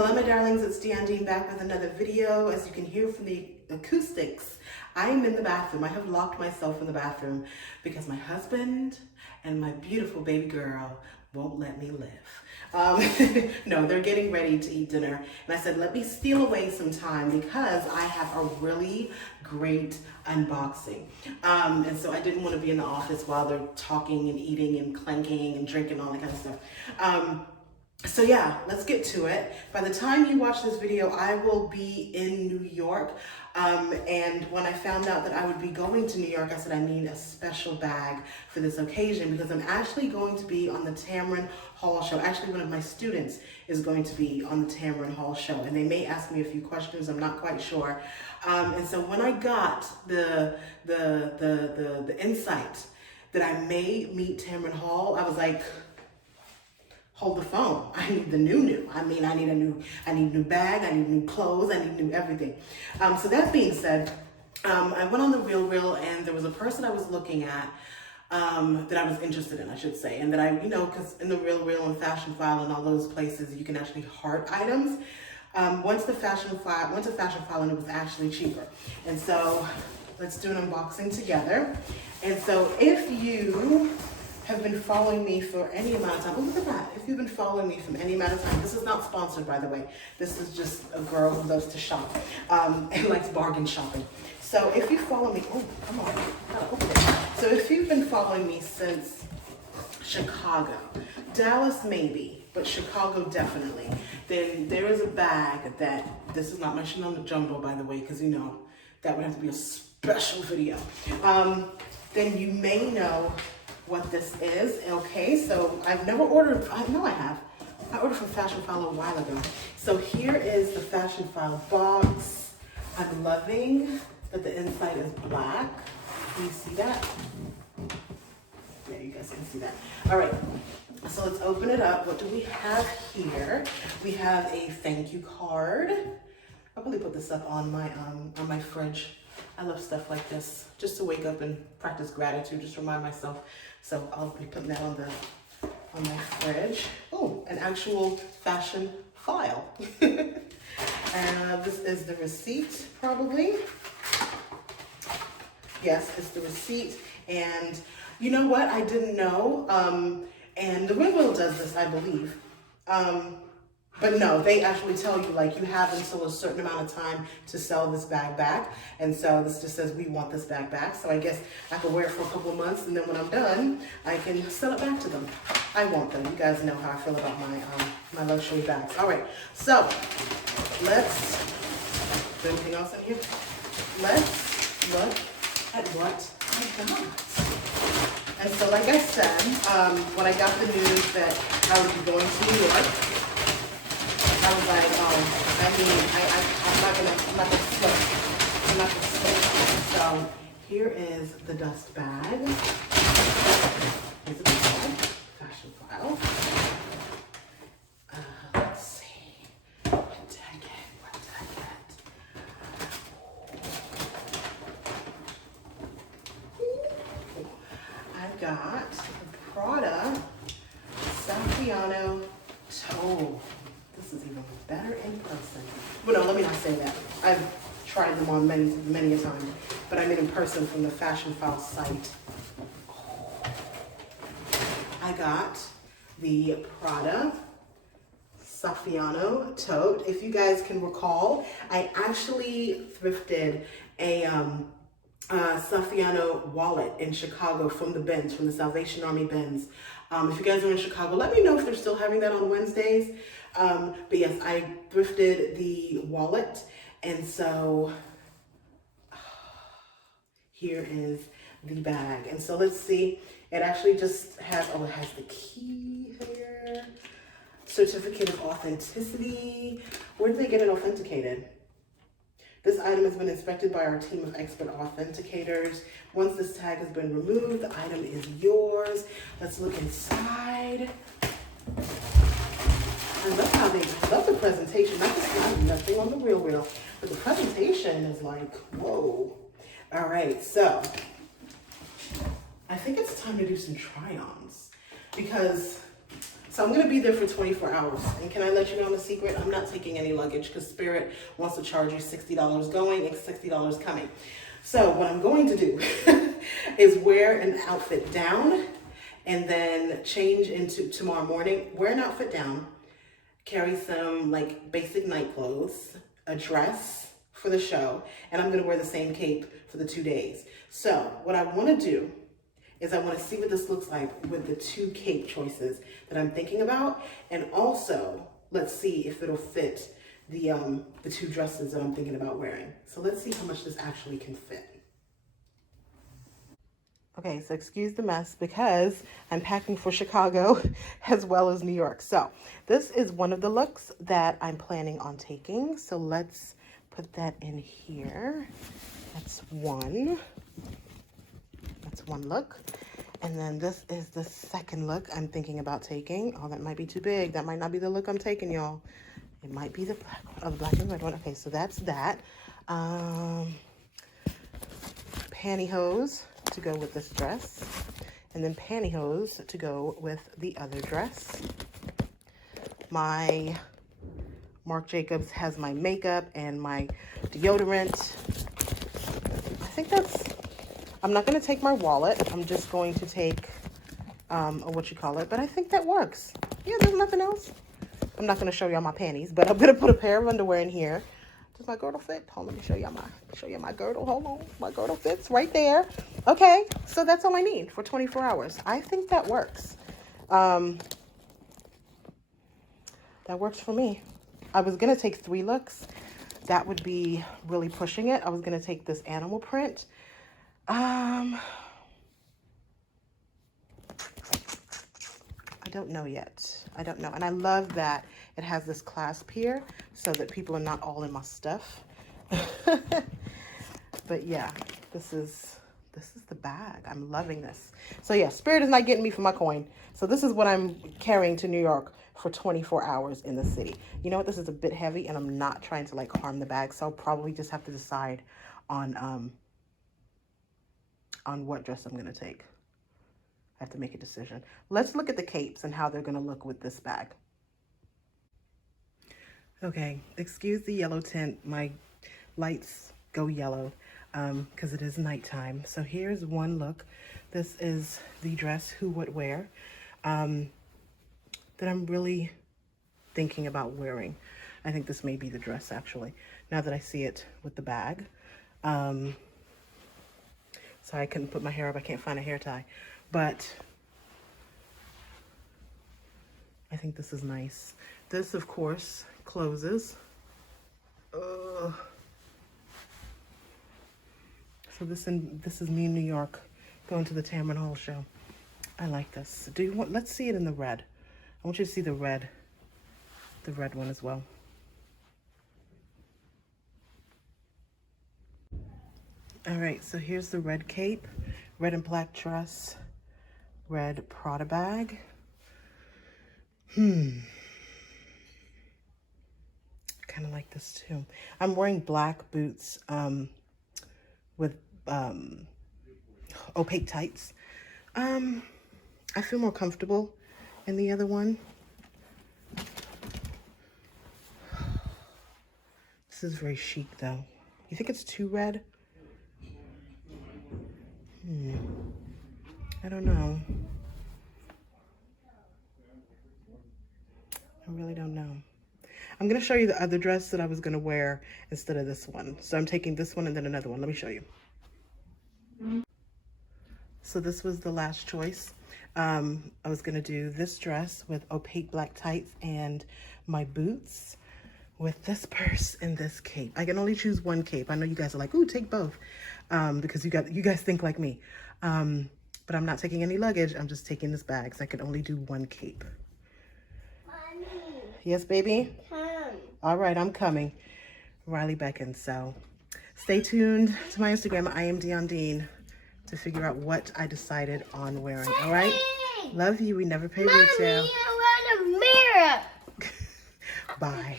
Hello my darlings, it's Dean back with another video. As you can hear from the acoustics, I'm in the bathroom. I have locked myself in the bathroom because my husband and my beautiful baby girl won't let me live. No, they're getting ready to eat dinner. And I said, let me steal away some time because I have a really great unboxing. And so I didn't want to be in the office while they're talking and eating and clanking and drinking, all that kind of stuff. So yeah, let's get to it. By the time you watch this video, I will be in New York. And when I found out that I would be going to New York, I said I need a special bag for this occasion because I'm actually going to be on the Tamron Hall show. Actually, one of my students is going to be on the Tamron Hall show, and they may ask me a few questions. I'm not quite sure. And so when I got the insight that I may meet Tamron Hall, I was like, hold the phone. I need the new. I mean, I need new bag, I need new clothes, I need new everything. So that being said, I went on the Real and there was a person I was looking at that I was interested in, I should say. And that I, because in the Real and Fashionphile and all those places, you can actually heart items. Once a Fashionphile and it was actually cheaper. And so let's do an unboxing together. And so if you have been following me for any amount of time, oh look at that, if you've been following me from any amount of time, this is not sponsored by the way, this is just a girl who loves to shop and likes bargain shopping. So if you follow me, oh come on, gotta open it. So if you've been following me since Chicago, Dallas maybe, but Chicago definitely, then there is a bag that, this is not my Chanel Jumbo by the way, because that would have to be a special video. Then you may know what this is. Okay, so I've never ordered, I know I have. I ordered from Fashionphile a while ago. So here is the Fashionphile box. I'm loving that the inside is black. Can you see that? Yeah, you guys can see that. All right, so let's open it up. What do we have here? We have a thank you card. I'll probably put this up on my fridge. I love stuff like this, just to wake up and practice gratitude, just remind myself. So I'll be putting that on my fridge. Oh, an actual fashion file. And this is the receipt, probably. Yes, it's the receipt. And you know what? I didn't know. And the Real does this, I believe. But no, they actually tell you, like, you have until a certain amount of time to sell this bag back. And so this just says, we want this bag back. So I guess I can wear it for a couple months, and then when I'm done, I can sell it back to them. I want them. You guys know how I feel about my luxury bags. All right, so let's, is there anything else in here? Let's look at what I got. And so like I said, when I got the news that I would be going to New York, I was like, I'm not gonna slip. I'm not gonna slip. So here is the dust bag. Here's a bag, Fashionphile. Let's see. What did I get? I got the Prada Saffiano Tote. This is even better in person. Well, no, let me not say that. I've tried them on many a time, but I mean in person from the Fashionphile site. I got the Prada Saffiano Tote. If you guys can recall, I actually thrifted a Saffiano wallet in Chicago from the bins, from the Salvation Army bins. If you guys are in Chicago, let me know if they're still having that on Wednesdays. But yes, I thrifted the wallet, and so here is the bag. And so let's see, it actually just has, oh, it has the key here, certificate of authenticity. Where did they get it authenticated? This item has been inspected by our team of expert authenticators. Once this tag has been removed, the item is yours. Let's look inside. I love the presentation. Not just have nothing on the Real, but the presentation is like, whoa. All right, so I think it's time to do some try-ons because So I'm gonna be there for 24 hours. And can I let you know a secret? I'm not taking any luggage because Spirit wants to charge you $60 going and $60 coming. So what I'm going to do is wear an outfit down and then change into tomorrow morning, wear an outfit down, carry some like basic night clothes, a dress for the show, and I'm gonna wear the same cape for the 2 days. So what I wanna do is I want to see what this looks like with the 2 cape choices that I'm thinking about. And also, let's see if it'll fit the 2 dresses that I'm thinking about wearing. So let's see how much this actually can fit. Okay, so excuse the mess because I'm packing for Chicago as well as New York. So this is one of the looks that I'm planning on taking. So let's put that in here. That's one. That's one look. And then this is the second look I'm thinking about taking. Oh, that might be too big. That might not be the look I'm taking, y'all. It might be the black, the black and red one. Okay, so that's that. Pantyhose to go with this dress. And then pantyhose to go with the other dress. My Marc Jacobs has my makeup and my deodorant. I think that's... I'm not going to take my wallet. I'm just going to take, but I think that works. Yeah, there's nothing else. I'm not going to show y'all my panties, but I'm going to put a pair of underwear in here. Does my girdle fit? Hold on, let me show y'all my girdle. Hold on. My girdle fits right there. Okay, so that's all I need for 24 hours. I think that works. That works for me. I was going to take 3 looks. That would be really pushing it. I was going to take this animal print. I don't know yet. I don't know. And I love that it has this clasp here so that people are not all in my stuff. But yeah, this is the bag. I'm loving this. So yeah, Spirit is not getting me for my coin. So this is what I'm carrying to New York for 24 hours in the city. You know what? This is a bit heavy and I'm not trying to like harm the bag. So I'll probably just have to decide on what dress I'm going to take. I have to make a decision. Let's look at the capes and how they're going to look with this bag. Okay, excuse the yellow tint. My lights go yellow because it is nighttime. So here's one look. This is the dress Who Would Wear that I'm really thinking about wearing. I think this may be the dress actually, now that I see it with the bag. Sorry, I couldn't put my hair up. I can't find a hair tie. But I think this is nice. This, of course, closes. So this is me in New York going to the Tamron Hall show. I like this. Let's see it in the red. I want you to see the red one as well. All right, so here's the red cape, red and black dress, red Prada bag. Kind of like this too. I'm wearing black boots with opaque tights. I feel more comfortable in the other one. This is very chic though. You think it's too red? I don't know. I really don't know. I'm going to show you the other dress that I was going to wear instead of this one. So I'm taking this one and then another one. Let me show you. So this was the last choice. I was going to do this dress with opaque black tights and my boots with this purse and this cape. I can only choose one cape. I know you guys are like, ooh, take both. Because you guys think like me. But I'm not taking any luggage. I'm just taking this bag, so I can only do one cape. Mommy. Yes, baby? Come. All right, I'm coming. Riley beckons, so stay tuned to my Instagram, I am Dion Dean, to figure out what I decided on wearing, all right? Love you. We never pay retail. Mommy, I want a mirror. Bye.